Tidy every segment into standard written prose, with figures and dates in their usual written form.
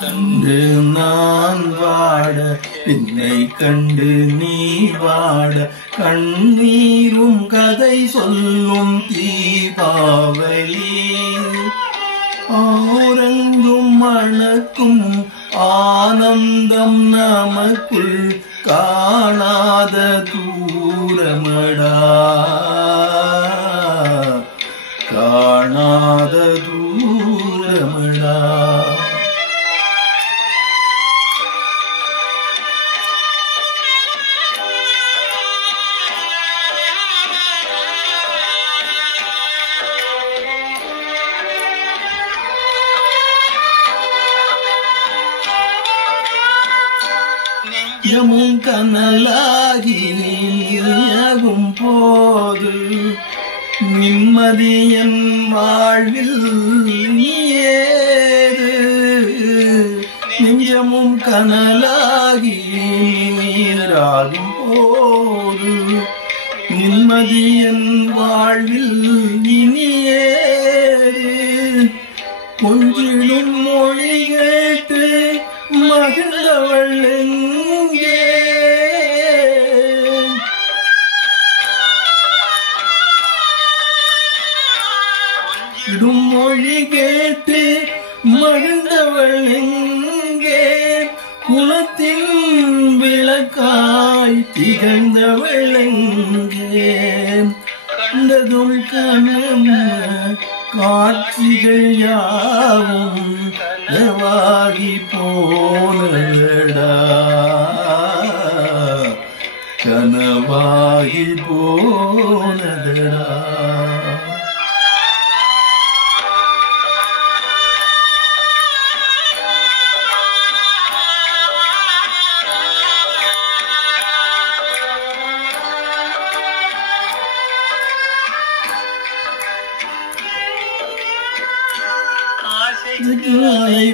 கண்டு நான் வாட என்னை கண்டு நீ வாட கண்ணீரும் கதை சொல்லும் தீபாவளி ஆரங்கும் மணக்கும் ஆனந்தம் நமக்குள் காணாத தூரமடா காணாத தூரமடா நெஞ்சமும் கனலாகி நீயாகும் போது நிம்மதியன் வாழ்வில் நீயேது நெஞ்சமும் கனலாகி நீராகும் போது நிம்மதியன் வாழ்வில் இனியேது கொஞ்சிலும் மொழி கேட்டு மகிழ்ந்தவள் எங்கே மொழி கேட்டு மகிழ்ந்தவள் எங்கே குலத்தின் விளக்காய் திகழ்ந்தவள் எங்கே கண்டதும் கனம காட்சிகள் யாவும் கனவாகி போனடா கனவாகி போனதடா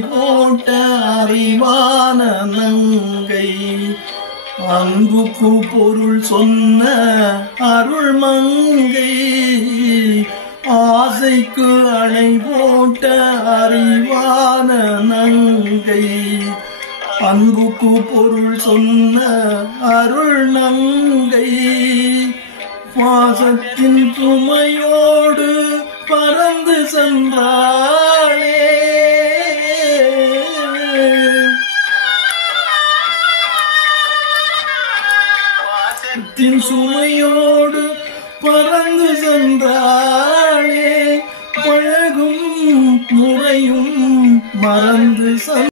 போட்ட அறிவான நங்கை அன்புக்கு பொருள் சொன்ன அருள் மங்கை ஆசைக்கு அணை போட்ட அறிவான நங்கை அன்புக்கு பொருள் சொன்ன அருள் நங்கை பாசத்தின் சுமையோடு பறந்து சென்றாளே சுமையோடு பறந்து சென்றாளே பழகும் முறையும் மறந்து